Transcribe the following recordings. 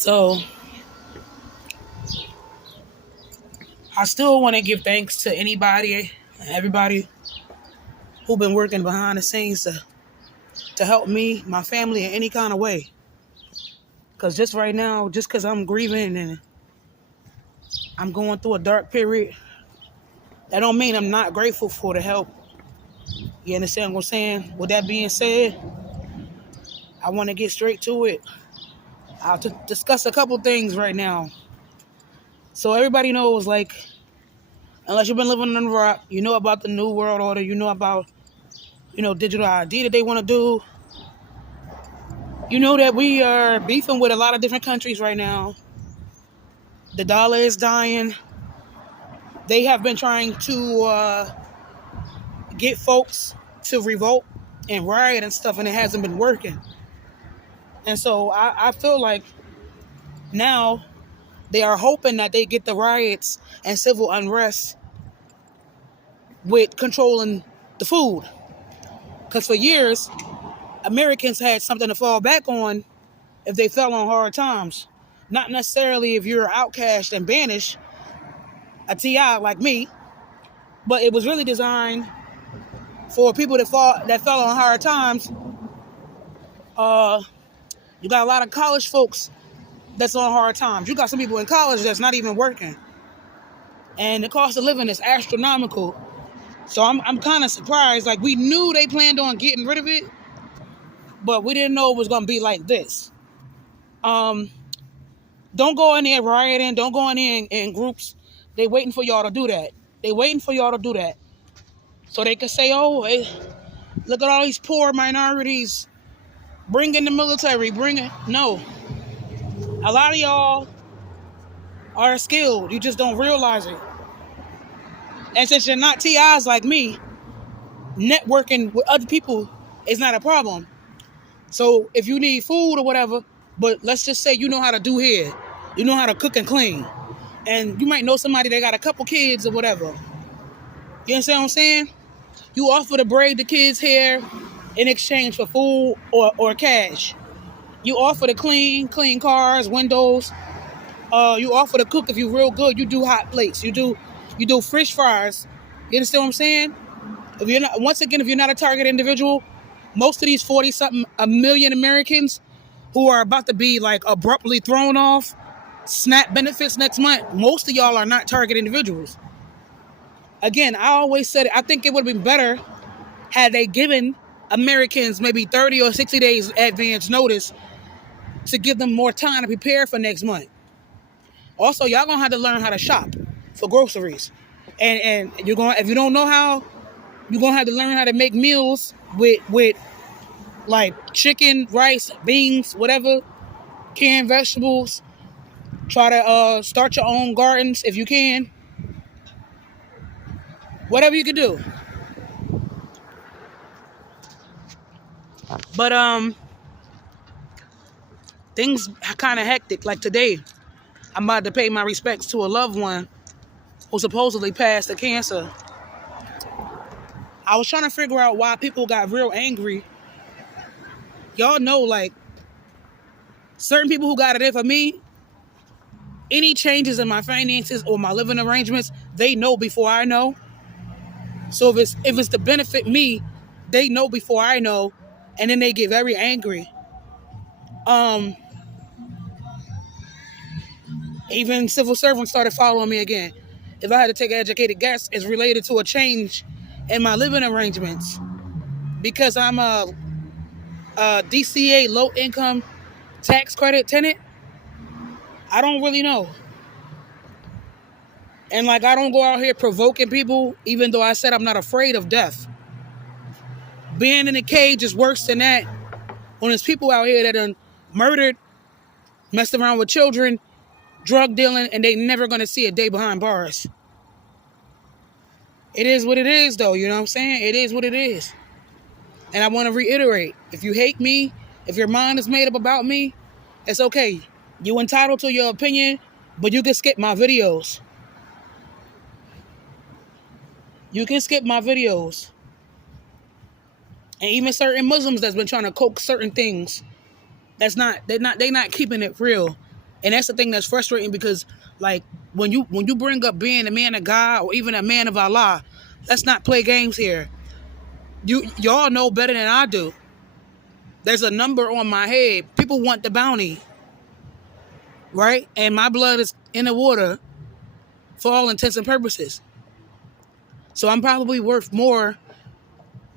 So I still want to give thanks to anybody, everybody who been working behind the scenes to help me, my family in any kind of way. Because just right now, just because I'm grieving and I'm going through a dark period, that don't mean I'm not grateful for the help. You understand what I'm saying? With that being said, I want to get straight to it. I'll discuss a couple things right now. So everybody knows, like, unless you've been living under a rock, you know about the New World Order, you know about, digital ID that they want to do. You know that we are beefing with a lot of different countries right now. The dollar is dying. They have been trying to get folks to revolt and riot and stuff, and it hasn't been working. And so I feel like now they are hoping that they get the riots and civil unrest with controlling the food. Because for years, Americans had something to fall back on if they fell on hard times. Not necessarily if you're outcast and banished, a TI like me, but it was really designed for people that fell on hard times. You got a lot of college folks that's on hard times. You got some people in college that's not even working. And the cost of living is astronomical. So I'm kind of surprised. Like, we knew they planned on getting rid of it, but we didn't know it was going to be like this. Don't go in there rioting. Don't go in there in groups. They waiting for y'all to do that. So they can say, oh, hey, look at all these poor minorities. Bring in the military. No. A lot of y'all are skilled. You just don't realize it. And since you're not TIs like me, networking with other people is not a problem. So if you need food or whatever, but let's just say you know how to do hair, you know how to cook and clean, and you might know somebody that got a couple kids or whatever. You understand what I'm saying? You offer to braid the kids' hair in exchange for food or cash. You offer to clean cars, windows. You offer to cook if you're real good. You do hot plates. You do fish fries. You understand what I'm saying? If you're not a target individual, most of these 40-something a million Americans who are about to be like abruptly thrown off SNAP benefits next month, most of y'all are not target individuals. Again, I always said it. I think it would have been better had they given Americans maybe 30 or 60 days advance notice to give them more time to prepare for next month. Also, y'all gonna have to learn how to shop for groceries, and if you don't know how, you're gonna have to learn how to make meals with like chicken, rice, beans, whatever, canned vegetables. Try to start your own gardens if you can. Whatever you can do. But things are kind of hectic. Like today, I'm about to pay my respects to a loved one who supposedly passed of cancer. I was trying to figure out why people got real angry. Y'all know, like, certain people who got it in for me, any changes in my finances or my living arrangements, they know before I know. So if it's to benefit me, they know before I know, and then they get very angry. Even civil servants started following me again. If I had to take an educated guess, it's related to a change in my living arrangements because I'm a DCA low income tax credit tenant. I don't really know. And like, I don't go out here provoking people, even though I said I'm not afraid of death. Being in a cage is worse than that. When there's people out here that done murdered, messed around with children, drug dealing, and they never going to see a day behind bars. It is what it is, though. You know what I'm saying? It is what it is. And I want to reiterate, if you hate me, if your mind is made up about me, it's okay. You entitled to your opinion, but you can skip my videos. You can skip my videos. And even certain Muslims that's been trying to coax certain things, they're not keeping it real. And that's the thing that's frustrating because, like, when you bring up being a man of God or even a man of Allah, let's not play games here. Y'all know better than I do. There's a number on my head. People want the bounty, right? And my blood is in the water for all intents and purposes. So I'm probably worth more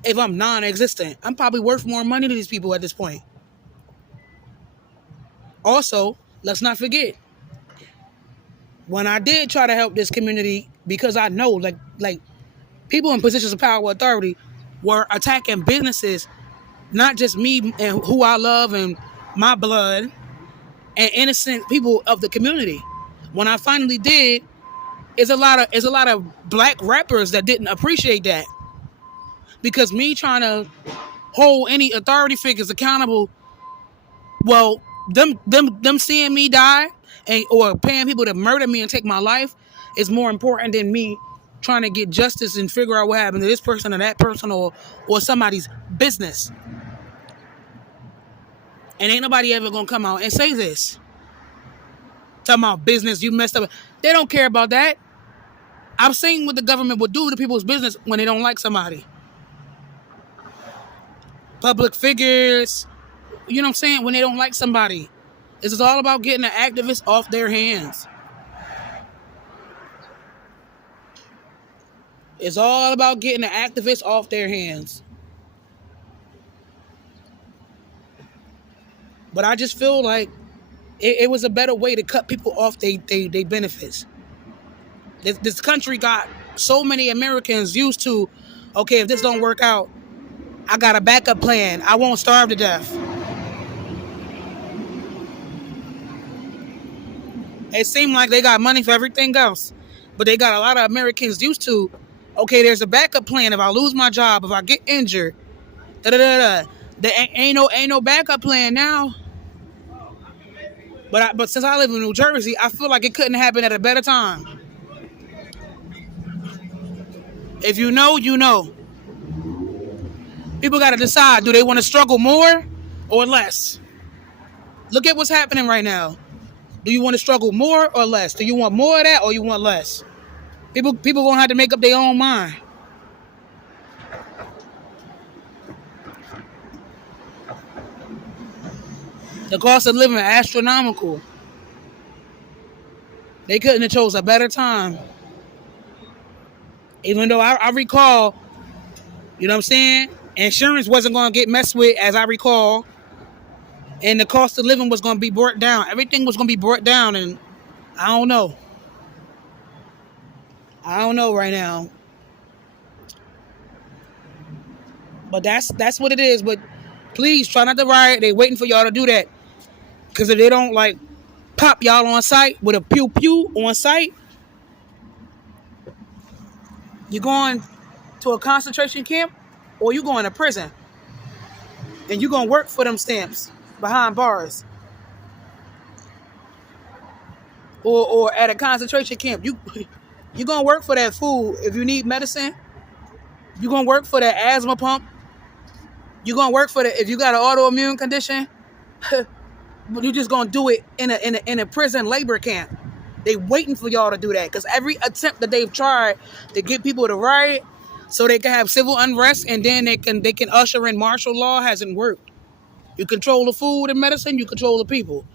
if I'm non-existent. I'm probably worth more money to these people at this point. Also, let's not forget, when I did try to help this community, because I know like people in positions of power or authority were attacking businesses, not just me and who I love and my blood, and innocent people of the community. When I finally did, it's a lot of black rappers that didn't appreciate that. Because me trying to hold any authority figures accountable, well, them seeing me die or paying people to murder me and take my life is more important than me trying to get justice and figure out what happened to this person or that person or somebody's business. And ain't nobody ever gonna come out and say this. Talking about business, you messed up. They don't care about that. I've seen what the government would do to people's business when they don't like somebody. Public figures, you know what I'm saying? When they don't like somebody. This is all about getting the activists off their hands. It's all about getting the activists off their hands. But I just feel like it was a better way to cut people off they benefits. This country got so many Americans used to, okay, if this don't work out, I got a backup plan. I won't starve to death. It seemed like they got money for everything else, but they got a lot of Americans used to, okay, there's a backup plan if I lose my job, if I get injured, There ain't no backup plan now. But since I live in New Jersey, I feel like it couldn't happen at a better time. If you know, you know. People got to decide, do they want to struggle more or less? Look at what's happening right now. Do you want to struggle more or less? Do you want more of that or you want less? People going to have to make up their own mind. The cost of living is astronomical. They couldn't have chose a better time. Even though I recall, you know what I'm saying? Insurance wasn't going to get messed with, as I recall. And the cost of living was going to be brought down. Everything was going to be brought down. And I don't know. I don't know right now. But that's what it is. But please try not to riot. They waiting for y'all to do that. Because if they don't, like, pop y'all on sight with a pew-pew on sight, you going to a concentration camp or you going to prison. And you going to work for them stamps behind bars. Or at a concentration camp. You going to work for that food if you need medicine. You going to work for that asthma pump. You going to work for that if you got an autoimmune condition. But you just going to do it in a prison labor camp. They waiting for y'all to do that. Because every attempt that they've tried to get people to riot so they can have civil unrest and then they can usher in martial law hasn't worked. You control the food and medicine, you control the people.